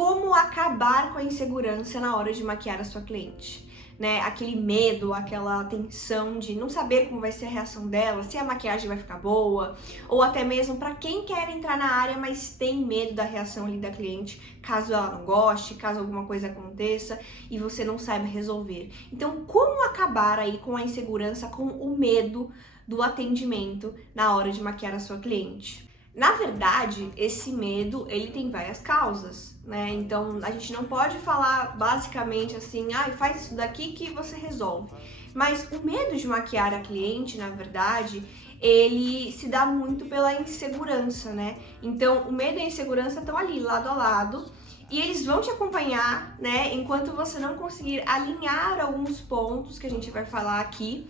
como acabar com a insegurança na hora de maquiar a sua cliente, né? Aquele medo, aquela tensão de não saber como vai ser a reação dela, se a maquiagem vai ficar boa, ou até mesmo para quem quer entrar na área, mas tem medo da reação ali da cliente, caso ela não goste, caso alguma coisa aconteça e você não saiba resolver. Então, como acabar aí com a insegurança, com o medo do atendimento na hora de maquiar a sua cliente? Na verdade, esse medo, ele tem várias causas, né? Então, a gente não pode falar basicamente assim, faz isso daqui que você resolve. Mas o medo de maquiar a cliente, na verdade, ele se dá muito pela insegurança, né? Então, o medo e a insegurança estão ali, lado a lado, e eles vão te acompanhar, né? Enquanto você não conseguir alinhar alguns pontos que a gente vai falar aqui,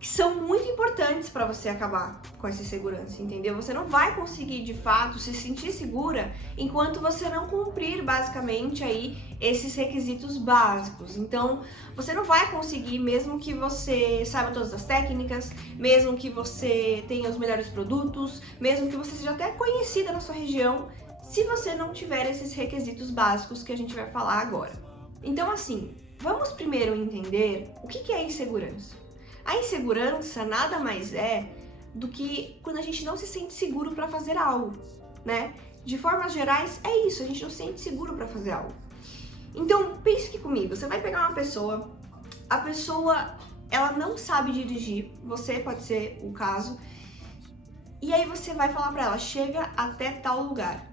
que são muito importantes para você acabar com essa insegurança, entendeu? Você não vai conseguir, de fato, se sentir segura enquanto você não cumprir, basicamente, aí, esses requisitos básicos. Então, você não vai conseguir, mesmo que você saiba todas as técnicas, mesmo que você tenha os melhores produtos, mesmo que você seja até conhecida na sua região, se você não tiver esses requisitos básicos que a gente vai falar agora. Então, assim, vamos primeiro entender o que é insegurança. A insegurança nada mais é do que quando a gente não se sente seguro para fazer algo, né? De formas gerais, é isso, a gente não se sente seguro para fazer algo. Então, pense aqui comigo, você vai pegar uma pessoa, a pessoa, ela não sabe dirigir, você pode ser o caso, e aí você vai falar para ela, chega até tal lugar,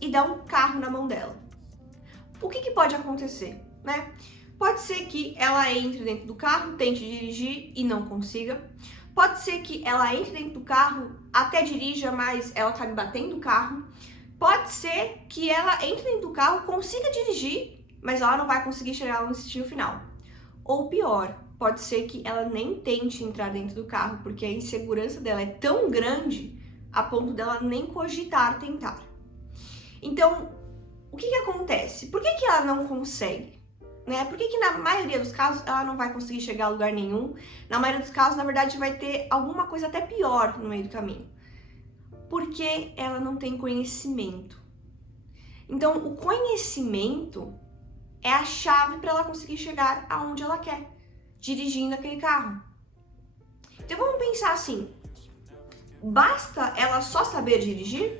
e dá um carro na mão dela. O que pode acontecer, né? Pode ser que ela entre dentro do carro, tente dirigir e não consiga. Pode ser que ela entre dentro do carro, até dirija, mas ela acabe batendo o carro. Pode ser que ela entre dentro do carro, consiga dirigir, mas ela não vai conseguir chegar no destino final. Ou pior, pode ser que ela nem tente entrar dentro do carro, porque a insegurança dela é tão grande a ponto dela nem cogitar tentar. Então, o que acontece? Por que ela não consegue? Né? Por que na maioria dos casos ela não vai conseguir chegar a lugar nenhum? Na maioria dos casos, na verdade, vai ter alguma coisa até pior no meio do caminho. Porque ela não tem conhecimento. Então, o conhecimento é a chave para ela conseguir chegar aonde ela quer, dirigindo aquele carro. Então, vamos pensar assim, basta ela só saber dirigir?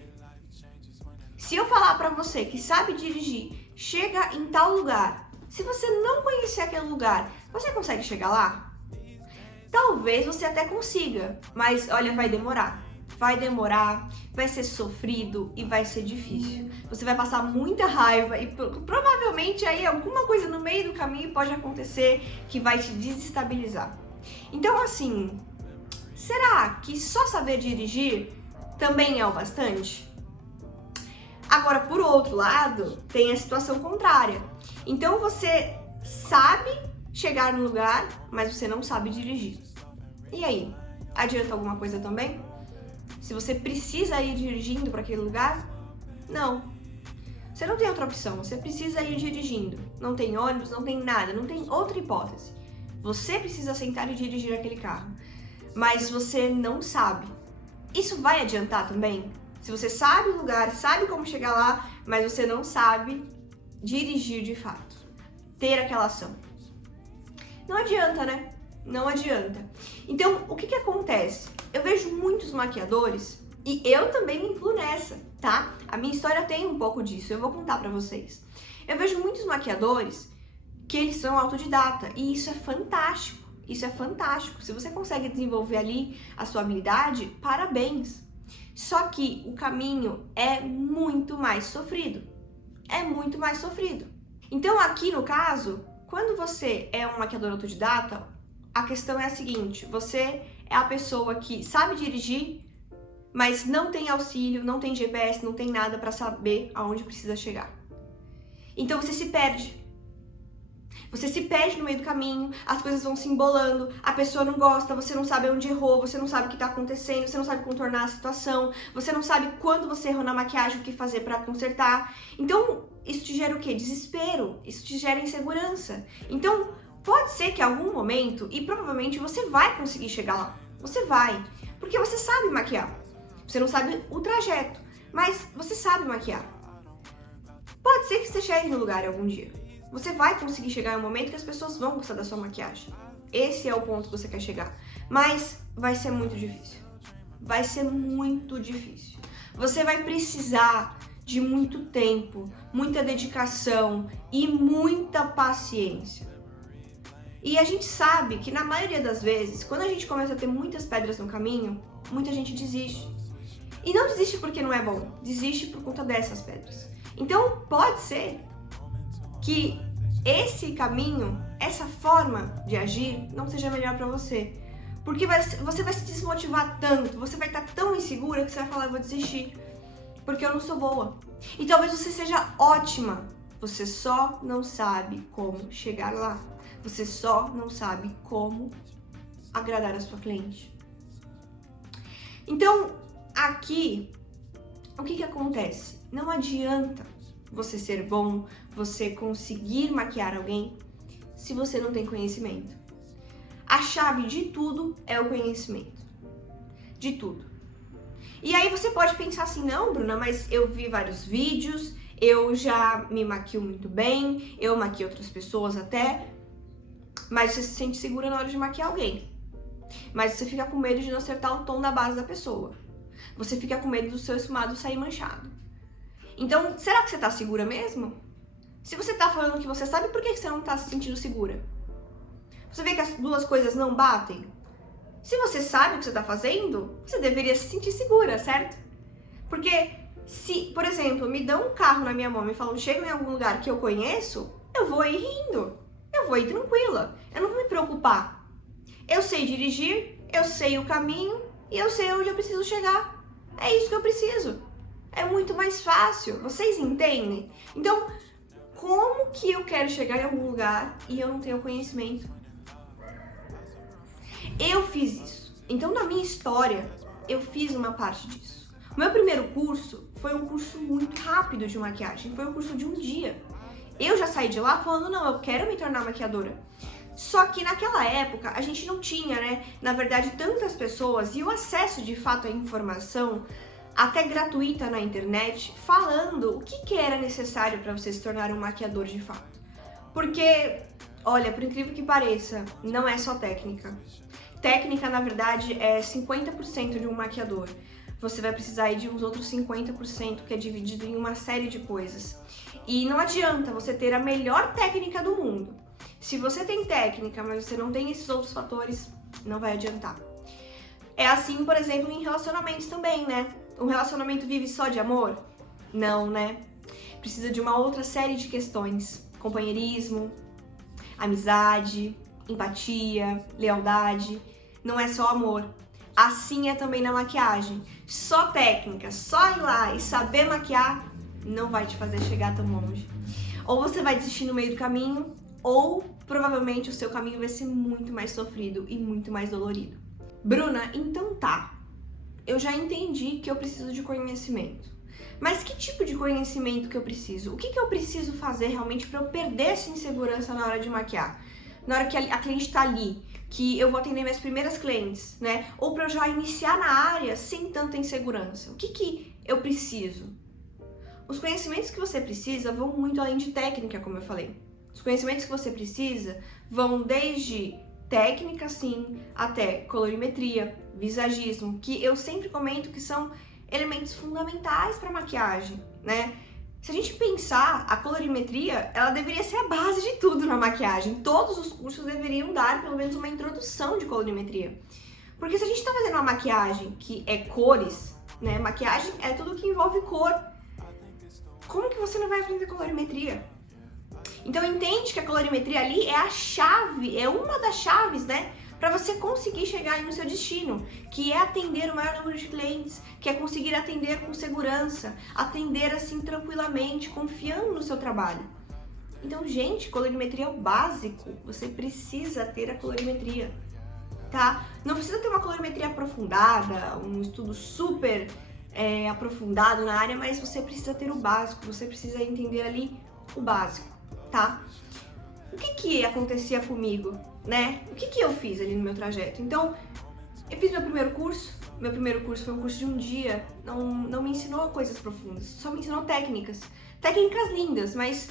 Se eu falar para você que sabe dirigir, chega em tal lugar, se você não conhecer aquele lugar, você consegue chegar lá? Talvez você até consiga, mas olha, vai demorar. Vai demorar, vai ser sofrido e vai ser difícil. Você vai passar muita raiva e provavelmente aí alguma coisa no meio do caminho pode acontecer que vai te desestabilizar. Então assim, será que só saber dirigir também é o bastante? Agora, por outro lado, tem a situação contrária. Então você sabe chegar no lugar, mas você não sabe dirigir. E aí? Adianta alguma coisa também? Se você precisa ir dirigindo para aquele lugar? Não. Você não tem outra opção, você precisa ir dirigindo. Não tem ônibus, não tem nada, não tem outra hipótese. Você precisa sentar e dirigir aquele carro, mas você não sabe. Isso vai adiantar também? Se você sabe o lugar, sabe como chegar lá, mas você não sabe dirigir de fato, ter aquela ação. Não adianta, né? Não adianta. Então, o que acontece? Eu vejo muitos maquiadores, e eu também me incluo nessa, tá? A minha história tem um pouco disso, eu vou contar pra vocês. Eu vejo muitos maquiadores que eles são autodidata, e isso é fantástico. Isso é fantástico. Se você consegue desenvolver ali a sua habilidade, parabéns. Só que o caminho é muito mais sofrido. É muito mais sofrido. Então aqui no caso, quando você é um maquiador autodidata, a questão é a seguinte, você é a pessoa que sabe dirigir, mas não tem auxílio, não tem GPS, não tem nada para saber aonde precisa chegar. Então você se perde. Você se perde no meio do caminho, as coisas vão se embolando, a pessoa não gosta, você não sabe onde errou, você não sabe o que está acontecendo, você não sabe contornar a situação, você não sabe quando você errou na maquiagem, o que fazer para consertar. Então, isso te gera o quê? Desespero, isso te gera insegurança. Então, pode ser que em algum momento, e provavelmente você vai conseguir chegar lá, você vai, porque você sabe maquiar. Você não sabe o trajeto, mas você sabe maquiar. Pode ser que você chegue no lugar algum dia. Você vai conseguir chegar em um momento que as pessoas vão gostar da sua maquiagem. Esse é o ponto que você quer chegar. Mas vai ser muito difícil. Vai ser muito difícil. Você vai precisar de muito tempo, muita dedicação e muita paciência. E a gente sabe que na maioria das vezes, quando a gente começa a ter muitas pedras no caminho, muita gente desiste. E não desiste porque não é bom, desiste por conta dessas pedras. Então pode ser que esse caminho, essa forma de agir não seja melhor para você. Porque você vai se desmotivar tanto, você vai estar tão insegura que você vai falar, eu vou desistir, porque eu não sou boa. E talvez você seja ótima, você só não sabe como chegar lá. Você só não sabe como agradar a sua cliente. Então, aqui, o que acontece? Não adianta você ser bom, você conseguir maquiar alguém, se você não tem conhecimento. A chave de tudo é o conhecimento. De tudo. E aí você pode pensar assim, não, Bruna, mas eu vi vários vídeos, eu já me maquio muito bem, eu maquio outras pessoas até, mas você se sente segura na hora de maquiar alguém. Mas você fica com medo de não acertar o tom da base da pessoa. Você fica com medo do seu esfumado sair manchado. Então, será que você tá segura mesmo? Se você tá falando que você sabe, por que você não tá se sentindo segura? Você vê que as duas coisas não batem? Se você sabe o que você tá fazendo, você deveria se sentir segura, certo? Porque se, por exemplo, me dão um carro na minha mão e me falam, chega em algum lugar que eu conheço, eu vou ir rindo. Eu vou ir tranquila. Eu não vou me preocupar. Eu sei dirigir, eu sei o caminho e eu sei onde eu preciso chegar. É isso que eu preciso. É muito mais fácil. Vocês entendem? Então, como que eu quero chegar em algum lugar e eu não tenho conhecimento? Eu fiz isso. Então, na minha história, eu fiz uma parte disso. O meu primeiro curso foi um curso muito rápido de maquiagem. Foi um curso de um dia. Eu já saí de lá falando, não, eu quero me tornar maquiadora. Só que naquela época, a gente não tinha, né, na verdade, tantas pessoas e o acesso, de fato, à informação, até gratuita na internet, falando o que era necessário para você se tornar um maquiador de fato. Porque, olha, por incrível que pareça, não é só técnica. Técnica, na verdade, é 50% de um maquiador. Você vai precisar aí de uns outros 50% que é dividido em uma série de coisas. E não adianta você ter a melhor técnica do mundo. Se você tem técnica, mas você não tem esses outros fatores, não vai adiantar. É assim, por exemplo, em relacionamentos também, né? Um relacionamento vive só de amor? Não, né? Precisa de uma outra série de questões. Companheirismo, amizade, empatia, lealdade. Não é só amor. Assim é também na maquiagem. Só técnica, só ir lá e saber maquiar não vai te fazer chegar tão longe. Ou você vai desistir no meio do caminho, ou provavelmente o seu caminho vai ser muito mais sofrido e muito mais dolorido. Bruna, então tá. Eu já entendi que eu preciso de conhecimento. Mas que tipo de conhecimento que eu preciso? O que eu preciso fazer realmente para eu perder essa insegurança na hora de maquiar? Na hora que a cliente tá ali, que eu vou atender minhas primeiras clientes, né? Ou para eu já iniciar na área sem tanta insegurança. O que eu preciso? Os conhecimentos que você precisa vão muito além de técnica, como eu falei. Os conhecimentos que você precisa vão desde técnica, sim, até colorimetria, visagismo, que eu sempre comento que são elementos fundamentais para maquiagem, né? Se a gente pensar, a colorimetria, ela deveria ser a base de tudo na maquiagem. Todos os cursos deveriam dar pelo menos uma introdução de colorimetria. Porque se a gente está fazendo uma maquiagem que é cores, né? Maquiagem é tudo que envolve cor. Como que você não vai aprender colorimetria? Então entende que a colorimetria ali é a chave, é uma das chaves, né? Para você conseguir chegar no seu destino, que é atender o maior número de clientes, que é conseguir atender com segurança, atender assim tranquilamente, confiando no seu trabalho. Então, gente, colorimetria é o básico, você precisa ter a colorimetria, tá? Não precisa ter uma colorimetria aprofundada, um estudo super aprofundado na área, mas você precisa ter o básico, você precisa entender ali o básico, tá? O que acontecia comigo, né? O que eu fiz ali no meu trajeto? Então, eu fiz meu primeiro curso, meu primeiro curso foi um curso de um dia, não me ensinou coisas profundas, só me ensinou técnicas. Técnicas lindas, mas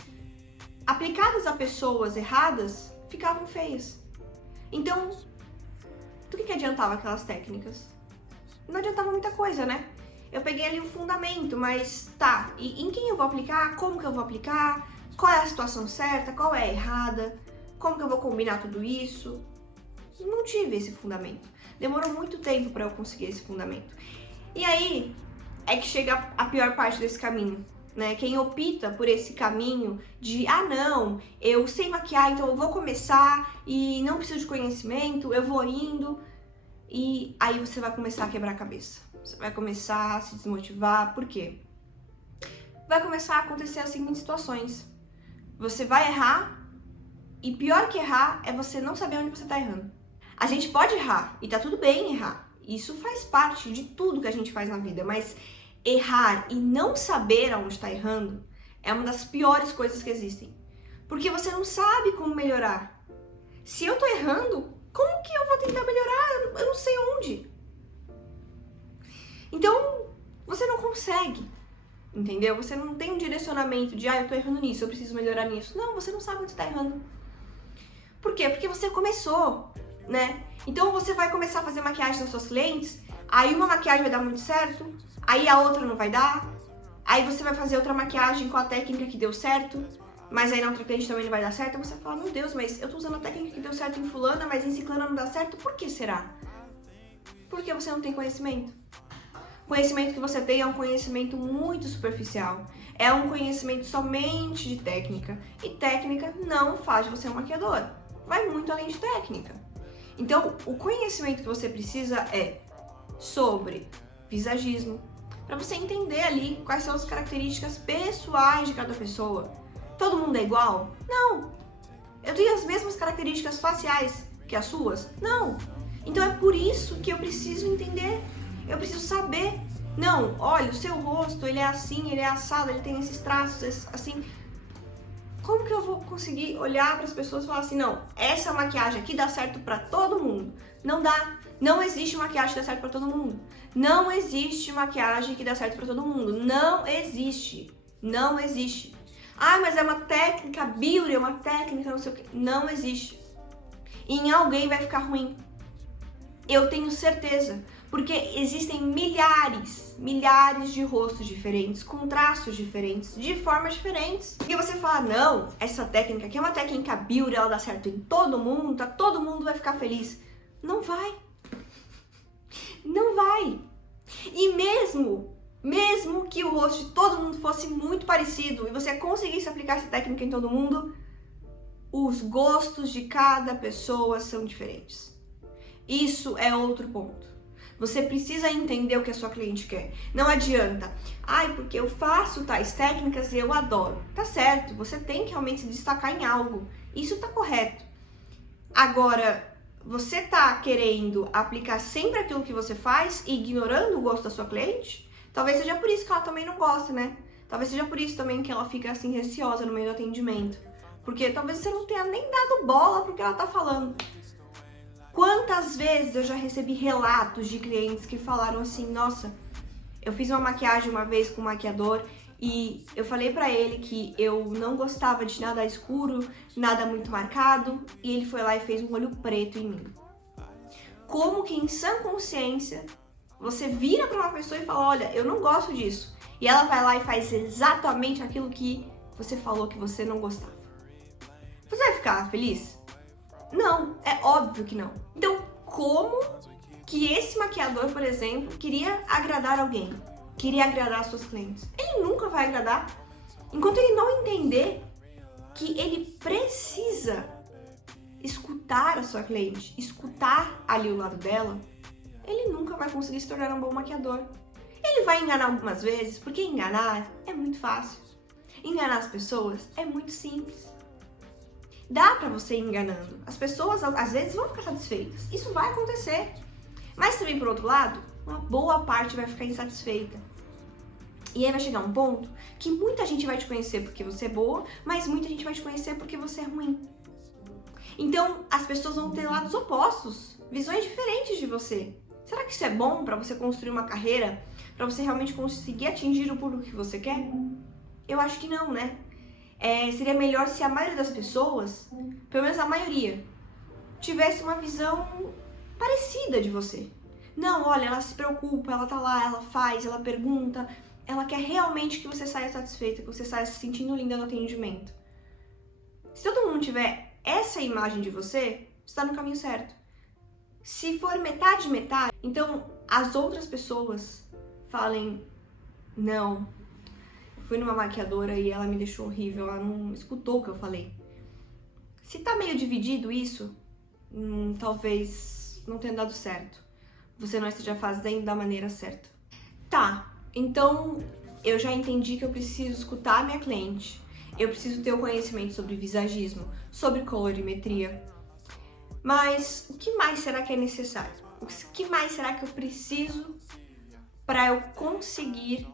aplicadas a pessoas erradas, ficavam feias. Então, do que adiantava aquelas técnicas? Não adiantava muita coisa, né? Eu peguei ali o fundamento, mas tá, e em quem eu vou aplicar? Como que eu vou aplicar? Qual é a situação certa? Qual é a errada? Como que eu vou combinar tudo isso? Não tive esse fundamento. Demorou muito tempo para eu conseguir esse fundamento. E aí é que chega a pior parte desse caminho, né? Quem opta por esse caminho de, não, eu sei maquiar, então eu vou começar e não preciso de conhecimento, eu vou indo. E aí você vai começar a quebrar a cabeça. Você vai começar a se desmotivar. Por quê? Vai começar a acontecer as seguintes situações. Você vai errar e pior que errar é você não saber onde você tá errando. A gente pode errar e tá tudo bem errar. Isso faz parte de tudo que a gente faz na vida, mas errar e não saber aonde tá errando é uma das piores coisas que existem. Porque você não sabe como melhorar. Se eu tô errando, como que eu vou tentar melhorar? Eu não sei onde. Então, você não consegue, entendeu? Você não tem um direcionamento de, eu tô errando nisso, eu preciso melhorar nisso. Não, você não sabe onde você tá errando. Por quê? Porque você começou, né? Então, você vai começar a fazer maquiagem nas suas clientes, aí uma maquiagem vai dar muito certo, aí a outra não vai dar, aí você vai fazer outra maquiagem com a técnica que deu certo, mas aí na outra cliente também não vai dar certo, aí você fala, meu Deus, mas eu tô usando a técnica que deu certo em fulana, mas em ciclana não dá certo, por que será? Porque você não tem conhecimento. O conhecimento que você tem é um conhecimento muito superficial, é um conhecimento somente de técnica, e técnica não faz de você um maquiador, vai muito além de técnica. Então, o conhecimento que você precisa é sobre visagismo, para você entender ali quais são as características pessoais de cada pessoa. Todo mundo é igual? Não. Eu tenho as mesmas características faciais que as suas? Não. Então é por isso que eu preciso entender, eu preciso saber. Não, olha, o seu rosto, ele é assim, ele é assado, ele tem esses traços, assim. Como que eu vou conseguir olhar para as pessoas e falar assim, não, essa maquiagem aqui dá certo para todo mundo? Não dá. Não existe maquiagem que dá certo para todo mundo. Não existe maquiagem que dá certo para todo mundo. Não existe. Não existe. Mas é uma técnica beauty, é uma técnica não sei o que. Não existe. E em alguém vai ficar ruim. Eu tenho certeza. Porque existem milhares de rostos diferentes, com traços diferentes, de formas diferentes. E você fala, não, essa técnica aqui é uma técnica beauty, ela dá certo em todo mundo, todo mundo vai ficar feliz. Não vai. Não vai. E mesmo que o rosto de todo mundo fosse muito parecido e você conseguisse aplicar essa técnica em todo mundo, os gostos de cada pessoa são diferentes. Isso é outro ponto. Você precisa entender o que a sua cliente quer. Não adianta, porque eu faço tais técnicas e eu adoro. Tá certo, você tem que realmente se destacar em algo. Isso tá correto. Agora, você tá querendo aplicar sempre aquilo que você faz e ignorando o gosto da sua cliente? Talvez seja por isso que ela também não gosta, né? Talvez seja por isso também que ela fica assim receosa no meio do atendimento. Porque talvez você não tenha nem dado bola pro que ela tá falando. Quantas vezes eu já recebi relatos de clientes que falaram assim, nossa, eu fiz uma maquiagem uma vez com um maquiador e eu falei pra ele que eu não gostava de nada escuro, nada muito marcado, e ele foi lá e fez um olho preto em mim. Como que em sã consciência você vira pra uma pessoa e fala, olha, eu não gosto disso, e ela vai lá e faz exatamente aquilo que você falou que você não gostava. Você vai ficar feliz? Não, é óbvio que não. Então, como que esse maquiador, por exemplo, queria agradar alguém? Queria agradar suas clientes? Ele nunca vai agradar. Enquanto ele não entender que ele precisa escutar a sua cliente, escutar ali o lado dela, ele nunca vai conseguir se tornar um bom maquiador. Ele vai enganar algumas vezes, porque enganar é muito fácil. Enganar as pessoas é muito simples. Dá pra você ir enganando. As pessoas, às vezes, vão ficar satisfeitas. Isso vai acontecer. Mas também, por outro lado, uma boa parte vai ficar insatisfeita. E aí vai chegar um ponto que muita gente vai te conhecer porque você é boa, mas muita gente vai te conhecer porque você é ruim. Então, as pessoas vão ter lados opostos, visões diferentes de você. Será que isso é bom para você construir uma carreira? Para você realmente conseguir atingir o público que você quer? Eu acho que não, né? Seria melhor se a maioria das pessoas, pelo menos a maioria, tivesse uma visão parecida de você. Não, olha, ela se preocupa, ela tá lá, ela faz, ela pergunta, ela quer realmente que você saia satisfeita, que você saia se sentindo linda no atendimento. Se todo mundo tiver essa imagem de você, você tá no caminho certo. Se for metade, metade, então as outras pessoas falem, não, eu fui numa maquiadora e ela me deixou horrível, ela não escutou o que eu falei. Se tá meio dividido isso, talvez não tenha dado certo. Você não esteja fazendo da maneira certa. Tá, então eu já entendi que eu preciso escutar a minha cliente. Eu preciso ter o conhecimento sobre visagismo, sobre colorimetria. Mas o que mais será que é necessário? O que mais será que eu preciso para eu conseguir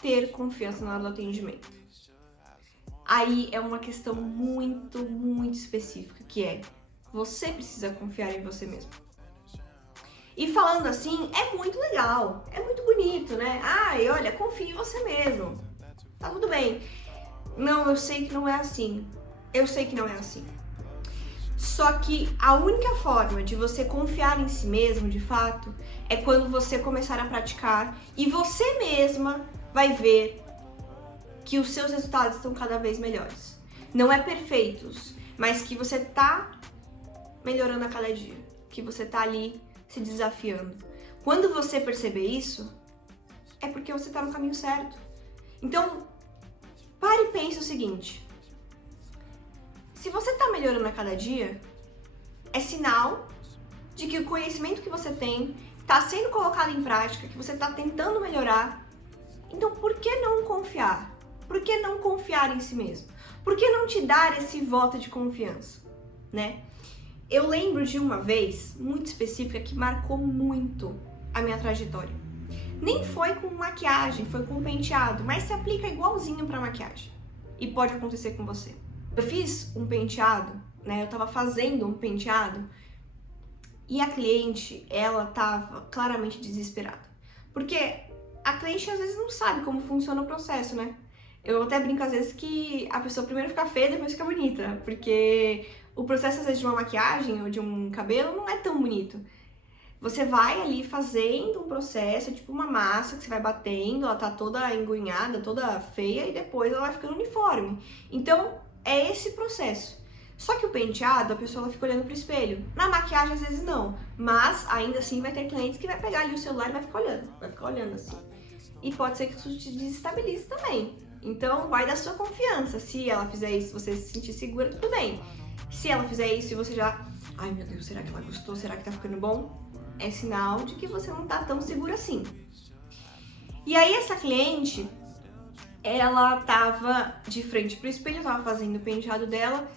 ter confiança na hora do atendimento? Aí é uma questão muito, muito específica, que é você precisa confiar em você mesmo. E falando assim, é muito legal, é muito bonito, né? Ai, olha, confie em você mesmo. Tá tudo bem. Não, eu sei que não é assim. Eu sei que não é assim. Só que a única forma de você confiar em si mesmo, de fato, é quando você começar a praticar e você mesma vai ver que os seus resultados estão cada vez melhores. Não é perfeitos, mas que você tá melhorando a cada dia, que você tá ali se desafiando. Quando você perceber isso, é porque você tá no caminho certo. Então, pare e pense o seguinte: se você tá melhorando a cada dia, é sinal de que o conhecimento que você tem está sendo colocado em prática, que você está tentando melhorar. Então, por que não confiar? Por que não confiar em si mesmo? Por que não te dar esse voto de confiança, né? Eu lembro de uma vez muito específica que marcou muito a minha trajetória. Nem foi com maquiagem, foi com penteado, mas se aplica igualzinho para maquiagem. E pode acontecer com você. Eu fiz um penteado, né? Eu tava fazendo um penteado e a cliente, ela tava claramente desesperada. Porque a cliente às vezes não sabe como funciona o processo, né? Eu até brinco às vezes que a pessoa primeiro fica feia e depois fica bonita, porque o processo às vezes de uma maquiagem ou de um cabelo não é tão bonito. Você vai ali fazendo um processo, tipo uma massa que você vai batendo, ela tá toda engunhada, toda feia e depois ela vai ficando uniforme. Então, é esse processo. Só que o penteado, a pessoa ela fica olhando pro espelho. Na maquiagem, às vezes não. Mas, ainda assim, vai ter clientes que vai pegar ali o celular e vai ficar olhando assim. E pode ser que isso te desestabilize também. Então, vai da sua confiança. Se ela fizer isso, você se sentir segura, tudo bem. Se ela fizer isso e você já... Ai, meu Deus, será que ela gostou? Será que tá ficando bom? É sinal de que você não tá tão segura assim. E aí, essa cliente, ela tava de frente pro espelho, eu tava fazendo o penteado dela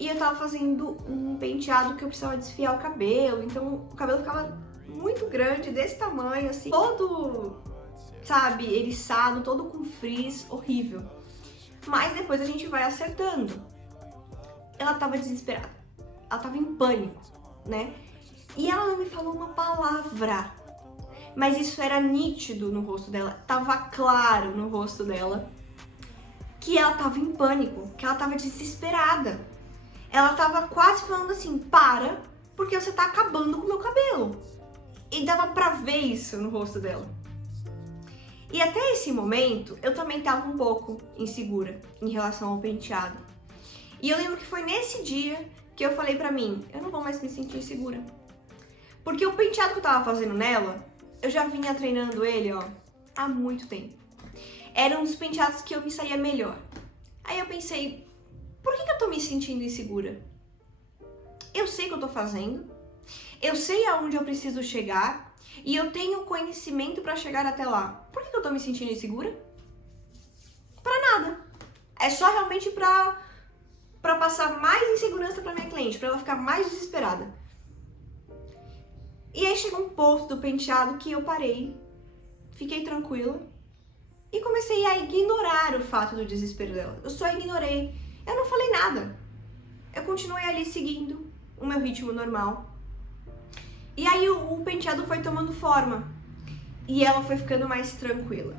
e eu tava fazendo um penteado que eu precisava desfiar o cabelo, então o cabelo ficava muito grande, desse tamanho, assim, todo, sabe, eriçado, todo com frizz, horrível. Mas depois a gente vai acertando. Ela tava desesperada, ela tava em pânico, né? E ela não me falou uma palavra, mas isso era nítido no rosto dela, tava claro no rosto dela que ela tava em pânico, que ela tava desesperada. Ela tava quase falando assim, para, porque você tá acabando com o meu cabelo. E dava pra ver isso no rosto dela. E até esse momento, eu também tava um pouco insegura em relação ao penteado. E eu lembro que foi nesse dia que eu falei pra mim, eu não vou mais me sentir segura. Porque o penteado que eu tava fazendo nela, eu já vinha treinando ele, ó, há muito tempo. Era um dos penteados que eu me saía melhor. Aí eu pensei, por que eu tô me sentindo insegura? Eu sei o que eu tô fazendo, eu sei aonde eu preciso chegar e eu tenho conhecimento pra chegar até lá. Por que eu tô me sentindo insegura? Pra nada. É só realmente pra passar mais insegurança pra minha cliente, pra ela ficar mais desesperada. E aí chegou um ponto do penteado que eu parei, fiquei tranquila e comecei a ignorar o fato do desespero dela. Eu só ignorei. Eu não falei nada. Eu continuei ali seguindo o meu ritmo normal. E aí o penteado foi tomando forma. E ela foi ficando mais tranquila.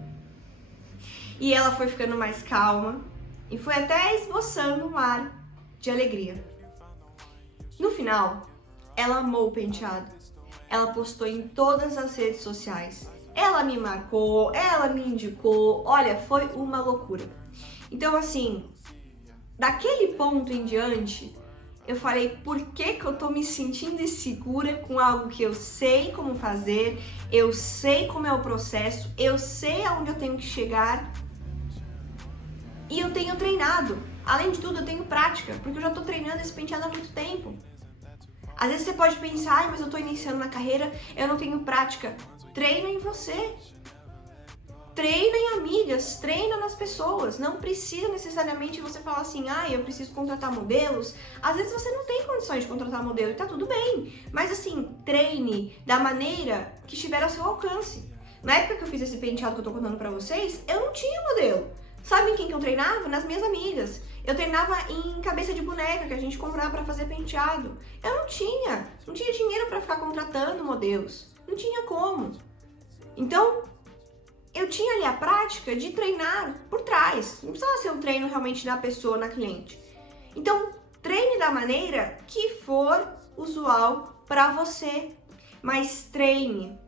E ela foi ficando mais calma. E foi até esboçando um ar de alegria. No final, ela amou o penteado. Ela postou em todas as redes sociais. Ela me marcou, ela me indicou. Olha, foi uma loucura. Então, assim, daquele ponto em diante, eu falei, por que que eu tô me sentindo insegura com algo que eu sei como fazer, eu sei como é o processo, eu sei aonde eu tenho que chegar e eu tenho treinado. Além de tudo, eu tenho prática, porque eu já tô treinando esse penteado há muito tempo. Às vezes você pode pensar, mas eu tô iniciando na carreira, eu não tenho prática. Treina em você. Treina em amigas, treina nas pessoas. Não precisa necessariamente você falar assim, eu preciso contratar modelos. Às vezes você não tem condições de contratar modelo e tá tudo bem. Mas assim, treine da maneira que estiver ao seu alcance. Na época que eu fiz esse penteado que eu tô contando pra vocês, eu não tinha modelo. Sabe em quem que eu treinava? Nas minhas amigas. Eu treinava em cabeça de boneca que a gente comprava pra fazer penteado. Eu não tinha dinheiro pra ficar contratando modelos. Não tinha como. Então, eu tinha ali a prática de treinar por trás. Não precisava ser um treino realmente da pessoa, na cliente. Então, treine da maneira que for usual para você. Mas treine.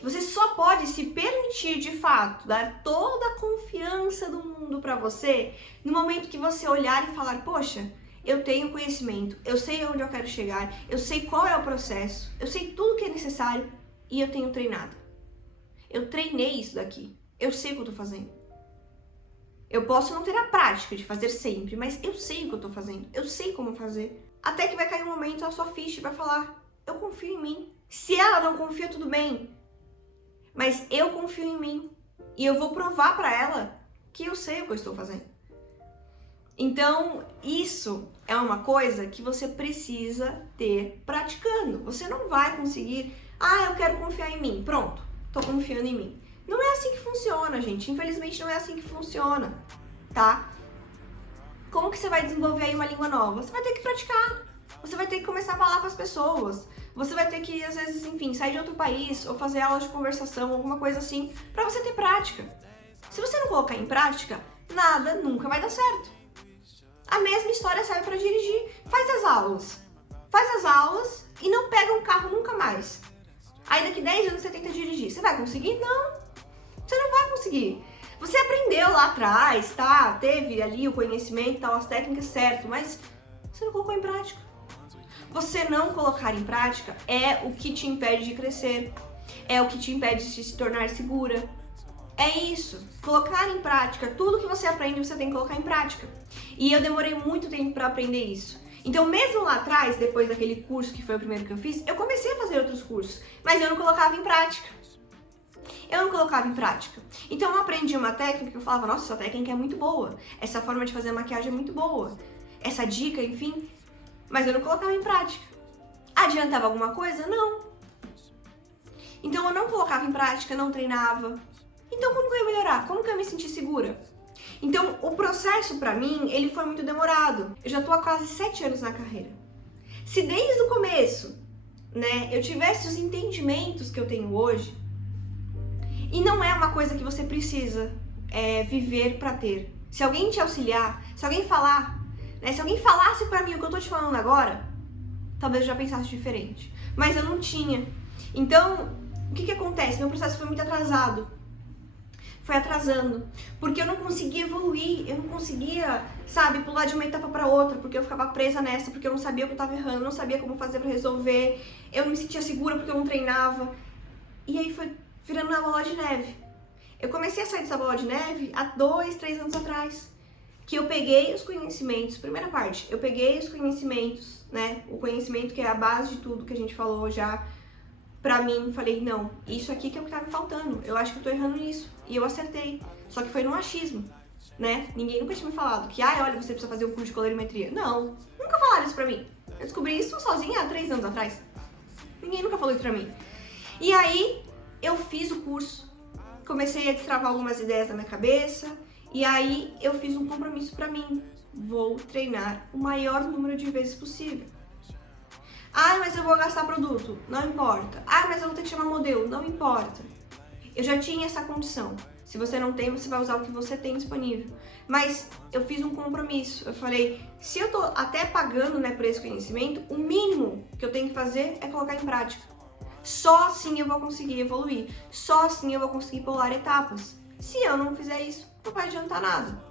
Você só pode se permitir, de fato, dar toda a confiança do mundo para você no momento que você olhar e falar, poxa, eu tenho conhecimento, eu sei onde eu quero chegar, eu sei qual é o processo, eu sei tudo que é necessário e eu tenho treinado. Eu treinei isso daqui. Eu sei o que eu tô fazendo. Eu posso não ter a prática de fazer sempre, mas eu sei o que eu tô fazendo. Eu sei como fazer. Até que vai cair um momento, a sua ficha vai falar, eu confio em mim. Se ela não confia, tudo bem. Mas eu confio em mim. E eu vou provar pra ela que eu sei o que eu estou fazendo. Então, isso é uma coisa que você precisa ter praticando. Você não vai conseguir, eu quero confiar em mim. Pronto. Tô confiando em mim. Não é assim que funciona, gente. Infelizmente não é assim que funciona, tá? Como que você vai desenvolver aí uma língua nova? Você vai ter que praticar. Você vai ter que começar a falar com as pessoas. Você vai ter que, às vezes, enfim, sair de outro país ou fazer aulas de conversação, alguma coisa assim, pra você ter prática. Se você não colocar em prática, nada nunca vai dar certo. A mesma história serve pra dirigir. Faz as aulas e não pega um carro nunca mais. Aí daqui 10 anos você tenta dirigir. Você vai conseguir? Não. Você não vai conseguir. Você aprendeu lá atrás, tá? Teve ali o conhecimento, tal, as técnicas, certo, mas você não colocou em prática. Você não colocar em prática é o que te impede de crescer. É o que te impede de se tornar segura. É isso. Colocar em prática. Tudo que você aprende, você tem que colocar em prática. E eu demorei muito tempo para aprender isso. Então, mesmo lá atrás, depois daquele curso que foi o primeiro que eu fiz, eu comecei a fazer outros cursos, mas eu não colocava em prática. Então, eu aprendi uma técnica que eu falava, nossa, essa técnica é muito boa, essa forma de fazer a maquiagem é muito boa, essa dica, enfim, mas eu não colocava em prática. Adiantava alguma coisa? Não. Então, eu não colocava em prática, não treinava. Então, como que eu ia melhorar? Como que eu ia me sentir segura? Então, o processo pra mim, ele foi muito demorado. Eu já tô há quase 7 anos na carreira. Se desde o começo, eu tivesse os entendimentos que eu tenho hoje, e não é uma coisa que você precisa viver pra ter. Se alguém te auxiliar, se alguém falar, se alguém falasse pra mim o que eu tô te falando agora, talvez eu já pensasse diferente. Mas eu não tinha. Então, o que acontece? Meu processo foi muito atrasado. Foi atrasando, porque eu não conseguia evoluir, eu não conseguia, pular de uma etapa para outra, porque eu ficava presa nessa, porque eu não sabia o que eu tava errando, não sabia como fazer para resolver, eu não me sentia segura porque eu não treinava, e aí foi virando uma bola de neve. Eu comecei a sair dessa bola de neve há 2, 3 anos atrás, que eu peguei os conhecimentos, primeira parte, eu peguei os conhecimentos, o conhecimento que é a base de tudo que a gente falou já, pra mim, falei, não, isso aqui que é o que tá me faltando, eu acho que eu tô errando nisso. E eu acertei, só que foi no achismo, Ninguém nunca tinha me falado que, olha, você precisa fazer um curso de colorimetria. Não, nunca falaram isso pra mim. Eu descobri isso sozinha há 3 anos atrás. Ninguém nunca falou isso pra mim. E aí, eu fiz o curso, comecei a destravar algumas ideias na minha cabeça, e aí eu fiz um compromisso pra mim. Vou treinar o maior número de vezes possível. Ah, mas eu vou gastar produto. Não importa. Ah, mas eu vou ter que chamar modelo. Não importa. Eu já tinha essa condição. Se você não tem, você vai usar o que você tem disponível. Mas eu fiz um compromisso. Eu falei, se eu tô até pagando, né, por esse conhecimento, o mínimo que eu tenho que fazer é colocar em prática. Só assim eu vou conseguir evoluir. Só assim eu vou conseguir pular etapas. Se eu não fizer isso, não vai adiantar nada.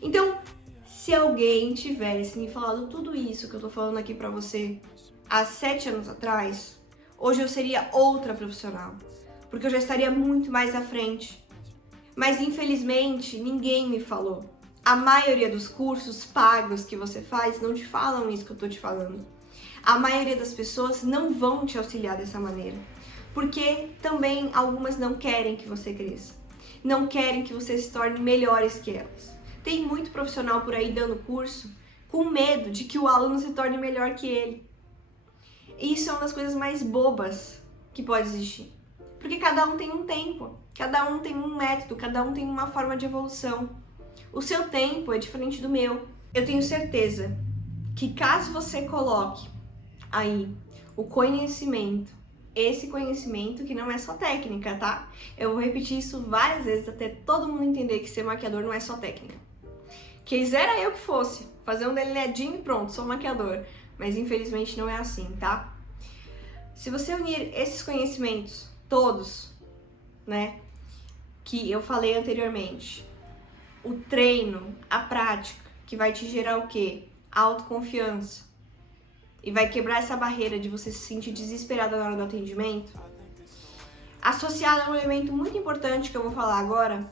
Então, se alguém tivesse me falado tudo isso que eu tô falando aqui pra você há 7 anos atrás, hoje eu seria outra profissional. Porque eu já estaria muito mais à frente. Mas infelizmente ninguém me falou. A maioria dos cursos pagos que você faz não te falam isso que eu tô te falando. A maioria das pessoas não vão te auxiliar dessa maneira. Porque também algumas não querem que você cresça. Não querem que você se torne melhores que elas. Tem muito profissional por aí dando curso com medo de que o aluno se torne melhor que ele. Isso é uma das coisas mais bobas que pode existir. Porque cada um tem um tempo, cada um tem um método, cada um tem uma forma de evolução. O seu tempo é diferente do meu. Eu tenho certeza que caso você coloque aí o conhecimento, esse conhecimento que não é só técnica, tá? Eu vou repetir isso várias vezes até todo mundo entender que ser maquiador não é só técnica. Quisera eu que fosse, fazer um delineadinho e pronto, sou maquiador. Mas infelizmente não é assim, tá? Se você unir esses conhecimentos todos, né, que eu falei anteriormente, o treino, a prática, que vai te gerar o quê? Autoconfiança. E vai quebrar essa barreira de você se sentir desesperada na hora do atendimento. Associado a um elemento muito importante que eu vou falar agora,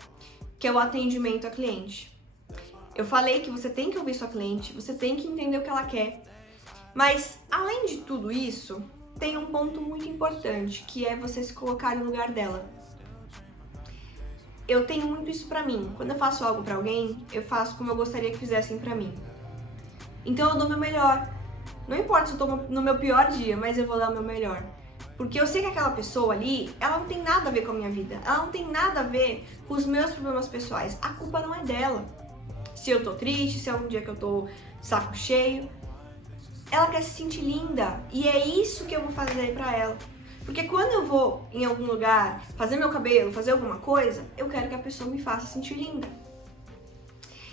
que é o atendimento a cliente. Eu falei que você tem que ouvir sua cliente, você tem que entender o que ela quer. Mas, além de tudo isso, tem um ponto muito importante, que é você se colocar no lugar dela. Eu tenho muito isso pra mim. Quando eu faço algo pra alguém, eu faço como eu gostaria que fizessem pra mim. Então eu dou meu melhor. Não importa se eu tô no meu pior dia, mas eu vou dar o meu melhor. Porque eu sei que aquela pessoa ali, ela não tem nada a ver com a minha vida. Ela não tem nada a ver com os meus problemas pessoais. A culpa não é dela. Se eu tô triste, se é um dia que eu tô de saco cheio, ela quer se sentir linda. E é isso que eu vou fazer pra ela. Porque quando eu vou em algum lugar fazer meu cabelo, fazer alguma coisa, eu quero que a pessoa me faça sentir linda.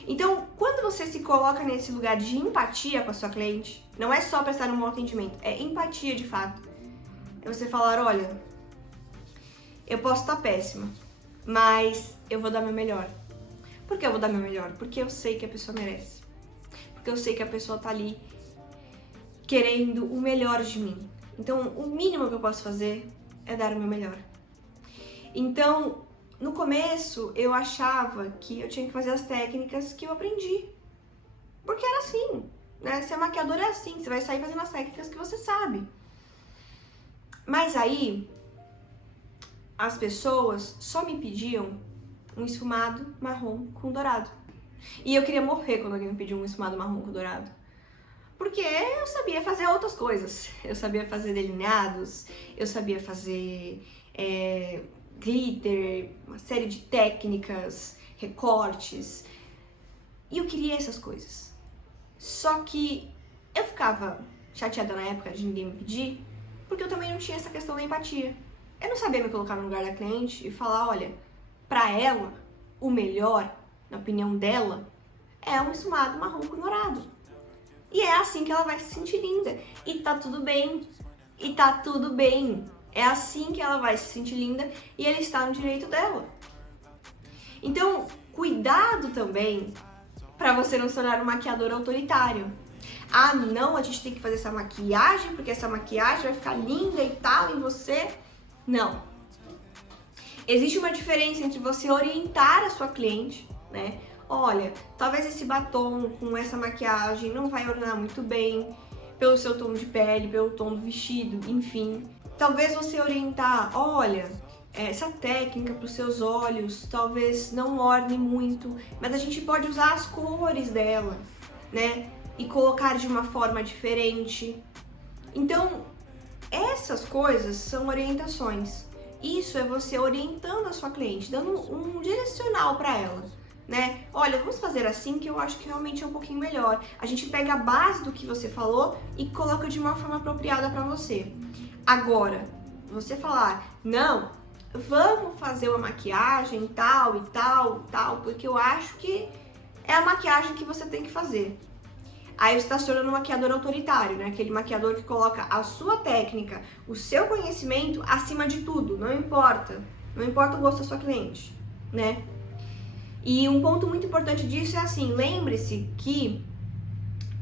Então, quando você se coloca nesse lugar de empatia com a sua cliente, não é só prestar um bom atendimento, é empatia de fato. É você falar, olha, eu posso estar péssima, mas eu vou dar meu melhor. Por que eu vou dar meu melhor? Porque eu sei que a pessoa merece. Porque eu sei que a pessoa tá ali querendo o melhor de mim. Então, o mínimo que eu posso fazer é dar o meu melhor. Então, no começo, eu achava que eu tinha que fazer as técnicas que eu aprendi. Porque era assim, né? Ser maquiador é assim, você vai sair fazendo as técnicas que você sabe. Mas aí, as pessoas só me pediam um esfumado marrom com dourado. E eu queria morrer quando alguém me pediu um esfumado marrom com dourado. Porque eu sabia fazer outras coisas. Eu sabia fazer delineados, eu sabia fazer glitter, uma série de técnicas, recortes. E eu queria essas coisas. Só que eu ficava chateada na época de ninguém me pedir, porque eu também não tinha essa questão da empatia. Eu não sabia me colocar no lugar da cliente e falar, olha, pra ela, o melhor, na opinião dela, é um esfumado marrom com dourado. E é assim que ela vai se sentir linda. E tá tudo bem. E tá tudo bem. É assim que ela vai se sentir linda e ela está no direito dela. Então, cuidado também para você não se tornar um maquiador autoritário. Ah, não, a gente tem que fazer essa maquiagem porque essa maquiagem vai ficar linda e tal em você. Não. Existe uma diferença entre você orientar a sua cliente, né? Olha, talvez esse batom com essa maquiagem não vai ornar muito bem pelo seu tom de pele, pelo tom do vestido, enfim. Talvez você orientar, olha, essa técnica para os seus olhos talvez não orne muito, mas a gente pode usar as cores dela, né? E colocar de uma forma diferente. Então, essas coisas são orientações. Isso é você orientando a sua cliente, dando um direcional para ela. né? Olha, vamos fazer assim que eu acho que realmente é um pouquinho melhor. A gente pega a base do que você falou e coloca de uma forma apropriada para você. Agora, você falar, não, vamos fazer uma maquiagem tal e tal, tal, porque eu acho que é a maquiagem que você tem que fazer. Aí você está se tornando um maquiador autoritário, né? Aquele maquiador que coloca a sua técnica, o seu conhecimento acima de tudo, não importa. Não importa o gosto da sua cliente, né? E um ponto muito importante disso é assim, lembre-se que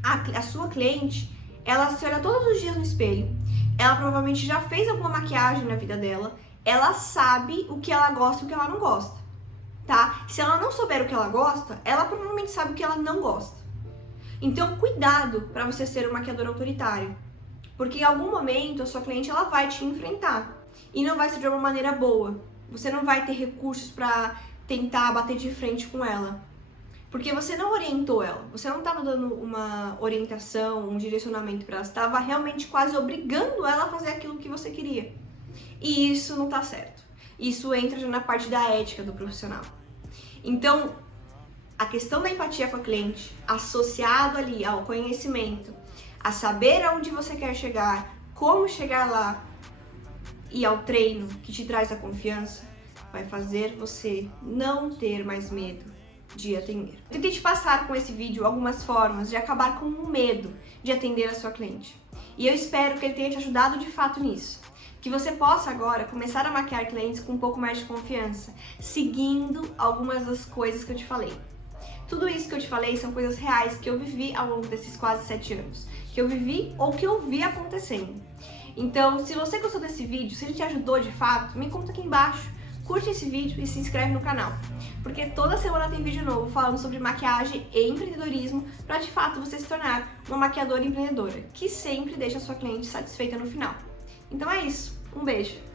a sua cliente, ela se olha todos os dias no espelho, ela provavelmente já fez alguma maquiagem na vida dela, ela sabe o que ela gosta e o que ela não gosta, tá? Se ela não souber o que ela gosta, ela provavelmente sabe o que ela não gosta. Então, cuidado para você ser um maquiador autoritário, porque em algum momento a sua cliente ela vai te enfrentar e não vai ser de uma maneira boa. Você não vai ter recursos para tentar bater de frente com ela, porque você não orientou ela, você não estava dando uma orientação, um direcionamento para ela, você estava realmente quase obrigando ela a fazer aquilo que você queria. E isso não tá certo. Isso entra já na parte da ética do profissional. Então, a questão da empatia com a cliente, associado ali ao conhecimento, a saber aonde você quer chegar, como chegar lá e ao treino que te traz a confiança, vai fazer você não ter mais medo de atender. Eu tentei te passar com esse vídeo algumas formas de acabar com o medo de atender a sua cliente. E eu espero que ele tenha te ajudado de fato nisso. Que você possa agora começar a maquiar clientes com um pouco mais de confiança, seguindo algumas das coisas que eu te falei. Tudo isso que eu te falei são coisas reais que eu vivi ao longo desses quase 7 anos. Que eu vivi ou que eu vi acontecendo. Então, se você gostou desse vídeo, se ele te ajudou de fato, me conta aqui embaixo. Curte esse vídeo e se inscreve no canal. Porque toda semana tem vídeo novo falando sobre maquiagem e empreendedorismo para de fato você se tornar uma maquiadora empreendedora, que sempre deixa a sua cliente satisfeita no final. Então é isso. Um beijo!